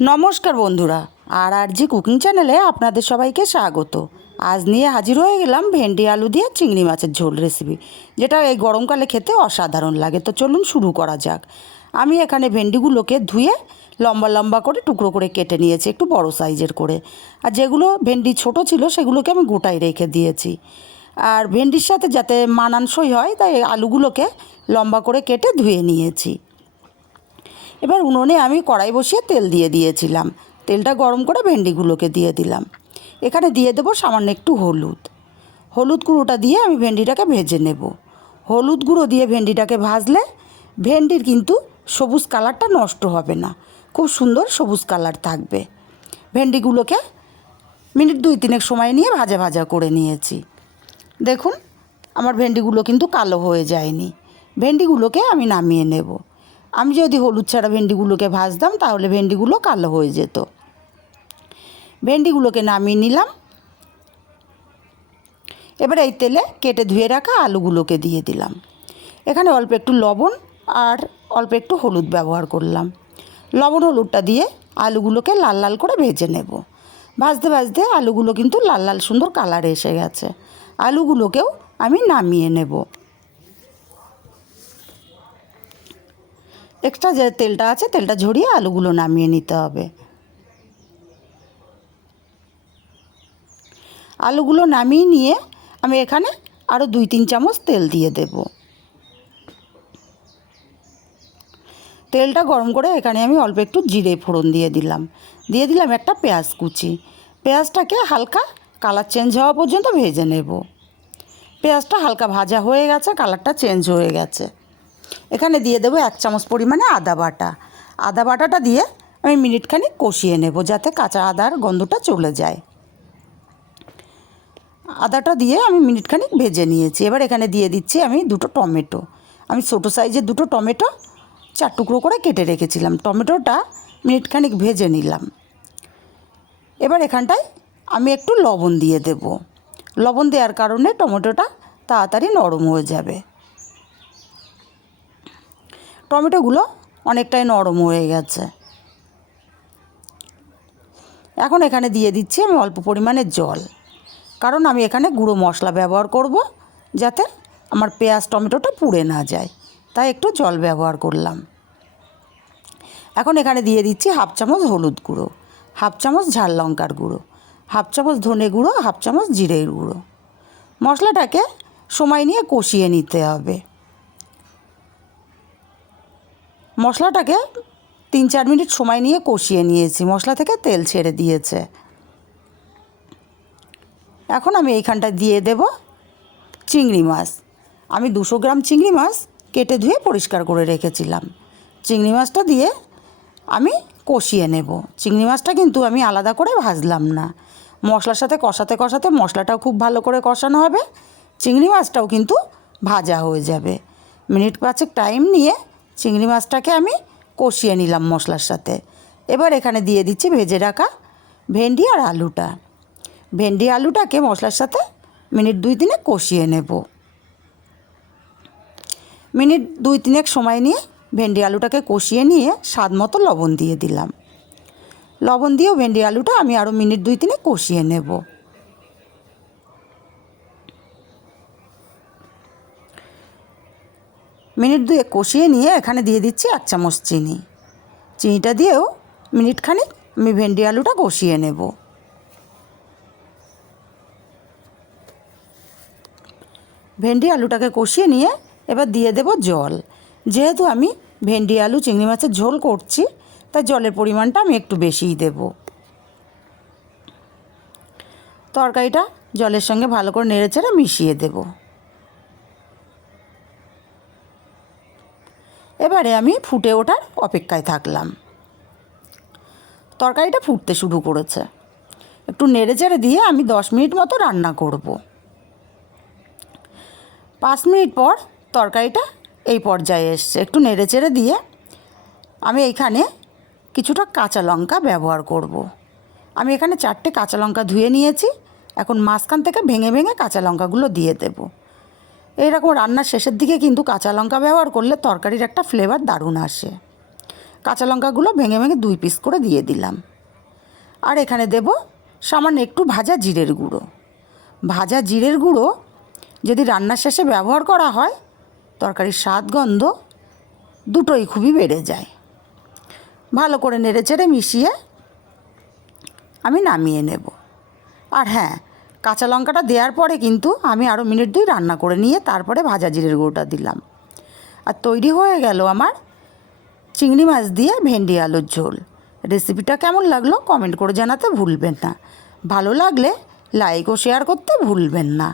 নমস্কার বন্ধুরা, আর আর জি কুকিং চ্যানেলে আপনাদের সবাইকে স্বাগত। আজ নিয়ে হাজির হয়ে গেলাম ভেন্ডি আলু দিয়ে চিংড়ি মাছের ঝোল রেসিপি যেটা এই গরমকালে খেতে অসাধারণ লাগে। তো চলুন শুরু করা যাক। আমি এখানে ভেন্ডিগুলোকে ধুয়ে লম্বা লম্বা করে টুকরো করে কেটে নিয়েছি, একটু বড় সাইজের করে। আর যেগুলো ভেন্ডি ছোট ছিল, সেগুলোকে আমি গোটাই রেখে দিয়েছি। আর ভেন্ডির সাথে যাতে মানানসই হয়, তাই আলুগুলোকে লম্বা করে কেটে ধুয়ে নিয়েছি। এবার উনুনে আমি কড়াই বসিয়ে তেল দিয়ে দিয়েছিলাম। তেলটা গরম করে ভেন্ডিগুলোকে দিয়ে দিলাম। এখানে দিয়ে দেবো সামান্য একটু হলুদ। হলুদ গুঁড়োটা দিয়ে আমি ভেন্ডিটাকে ভেজে নেব। হলুদ গুঁড়ো দিয়ে ভেন্ডিটাকে ভাজলে ভেন্ডির কিন্তু সবুজ কালারটা নষ্ট হবে না। খুব সুন্দর সবুজ কালার থাকবে। ভেন্ডিগুলোকে মিনিট দুই তিনেক সময় নিয়ে ভাজা ভাজা করে নিয়েছি। দেখুন, আমার ভেন্ডিগুলো কিন্তু কালো হয়ে যায়নি। ভেন্ডিগুলোকে আমি নামিয়ে নেব। আমি যদি হলুদ ছাড়া ভেন্ডিগুলোকে ভাজতাম, তাহলে ভেন্ডিগুলো কালো হয়ে যেত। ভেন্ডিগুলোকে নামিয়ে নিলাম। এবার এই তেলে কেটে ধুয়ে রাখা আলুগুলোকে দিয়ে দিলাম। এখানে অল্প একটু লবণ আর অল্প একটু হলুদ ব্যবহার করলাম। লবণ হলুদটা দিয়ে আলুগুলোকে লাল লাল করে ভেজে নেব। ভাজতে ভাজতে আলুগুলো কিন্তু লাল লাল সুন্দর কালার এসে গেছে। আলুগুলোকেও আমি নামিয়ে নেব। এক্সট্রা যে তেলটা আছে, তেলটা ঝরিয়ে আলুগুলো নামিয়ে নিতে হবে। আলুগুলো নামিয়ে নিয়ে আমি এখানে আরও দুই তিন চামচ তেল দিয়ে দেব। তেলটা গরম করে এখানে আমি অল্প একটু জিরে ফোড়ন দিয়ে দিলাম। দিয়ে দিলাম একটা পেঁয়াজ কুচি। পেঁয়াজটাকে হালকা কালার চেঞ্জ হওয়া পর্যন্ত ভেজে নেব। পেঁয়াজটা হালকা ভাজা হয়ে গেছে, কালারটা চেঞ্জ হয়ে গেছে। এখানে দিয়ে দেবো এক চামচ পরিমাণে আদা বাটা। আদা বাটাটা দিয়ে আমি মিনিটখানি কষিয়ে নেব যাতে কাঁচা আদার গন্ধটা চলে যায়। আদাটা দিয়ে আমি মিনিটখানি ভেজে নিয়েছি। এবার এখানে দিয়ে দিচ্ছি আমি দুটো টমেটো। আমি ছোটো সাইজের দুটো টমেটো চার টুকরো করে কেটে রেখেছিলাম। টমেটোটা মিনিটখানিক ভেজে নিলাম। এবার এখানটায় আমি একটু লবণ দিয়ে দেব। লবণ দেওয়ার কারণে টমেটোটা তাড়াতাড়ি নরম হয়ে যাবে। টমেটোগুলো অনেকটাই নরম হয়ে গেছে। এখন এখানে দিয়ে দিচ্ছি আমি অল্প পরিমাণে জল। কারণ আমি এখানে গুঁড়ো মশলা ব্যবহার করব যাতে আমার পেঁয়াজ, টমেটোটা পুড়ে না যায়। তাই একটু জল ব্যবহার করলাম। এখন এখানে দিয়ে দিচ্ছি হাফ চামচ হলুদ গুঁড়ো, হাফ চামচ ঝাল লঙ্কার গুঁড়ো, হাফ চামচ ধনে গুঁড়ো, হাফ চামচ জিরের গুঁড়ো। মশলাটাকে সময় নিয়ে কষিয়ে নিতে হবে। মশলাটাকে তিন চার মিনিট সময় নিয়ে কষিয়ে নিয়েছি। মশলা থেকে তেল ছেড়ে দিয়েছে। এখন আমি এইখানটা দিয়ে দেব চিংড়ি মাছ। আমি দুশো গ্রাম চিংড়ি মাছ কেটে ধুয়ে পরিষ্কার করে রেখেছিলাম। চিংড়ি মাছটা দিয়ে আমি কষিয়ে নেব। চিংড়ি মাছটা কিন্তু আমি আলাদা করে ভাজলাম না। মশলার সাথে কষাতে কষাতে মশলাটাও খুব ভালো করে কষানো হবে। চিংড়ি মাছটাও কিন্তু ভাজা হয়ে যাবে। মিনিট পাঁচেক টাইম নিয়ে চিংড়ি মাছটাকে আমি কষিয়ে নিলাম মশলার সাথে। এবার এখানে দিয়ে দিচ্ছি ভেজে রাখা ভেন্ডি আর আলুটা। ভেন্ডি আলুটাকে মশলার সাথে মিনিট দুই তিনে কষিয়ে নেব। মিনিট দুই তিনেক সময় নিয়ে ভেন্ডি আলুটাকে কষিয়ে নিয়ে স্বাদ মতো লবণ দিয়ে দিলাম। লবণ দিয়েও ভেন্ডি আলুটা আমি আরও মিনিট দুই তিনে কষিয়ে নেব। মিনিট দুয়ে কষিয়ে নিয়ে এখানে দিয়ে দিচ্ছি এক চামচ চিনি। চিনিটা দিয়েও মিনিট খানিক আমি ভেন্ডি আলুটা কষিয়ে নেব। ভেন্ডি আলুটাকে কষিয়ে নিয়ে এবার দিয়ে দেব জল। যেহেতু আমি ভেন্ডি আলু, চিংড়ি মাছের ঝোল করছি, তাই জলের পরিমাণটা আমি একটু বেশিই দেব। তরকারিটা জলের সঙ্গে ভালো করে নেড়েচেড়ে মিশিয়ে দেব। এবারে আমি ফুটে ওঠার অপেক্ষায় থাকলাম। তরকারিটা ফুটতে শুরু করেছে। একটু নেড়ে চেড়ে দিয়ে আমি দশ মিনিট মতো রান্না করব। পাঁচ মিনিট পর তরকারিটা এই পর্যায়ে এসছে। একটু নেড়ে চেড়ে দিয়ে আমি এইখানে কিছুটা কাঁচা লঙ্কা ব্যবহার করব। আমি এখানে চারটে কাঁচা লঙ্কা ধুয়ে নিয়েছি। এখন মাঝখান থেকে ভেঙে ভেঙে কাঁচা লঙ্কাগুলো দিয়ে দেব। এইরকম রান্নার শেষের দিকে কিন্তু কাঁচা লঙ্কা ব্যবহার করলে তরকারির একটা ফ্লেভার দারুণ আসে। কাঁচা লঙ্কাগুলো ভেঙে ভেঙে দুই পিস করে দিয়ে দিলাম। আর এখানে দেব সামান্য একটু ভাজা জিরের গুঁড়ো। ভাজা জিরের গুঁড়ো যদি রান্নার শেষে ব্যবহার করা হয়, তরকারির স্বাদ, গন্ধ দুটোই খুবই বেড়ে যায়। ভালো করে নেড়ে চেড়ে মিশিয়ে আমি নামিয়ে নেব। আর হ্যাঁ কাঁচা লঙ্কাটা দেওয়ার পরে কিন্তু আমি আরও মিনিট দুই রান্না করে নিয়ে তারপরে ভাজা জিরের গুঁড়োটা দিলাম। আর তৈরি হয়ে গেল আমার চিংড়ি মাছ দিয়ে ভেন্ডি আলুর ঝোল। রেসিপিটা কেমন লাগল কমেন্ট করে জানাতে ভুলবেন না। ভালো লাগলে লাইক ও শেয়ার করতে ভুলবেন না।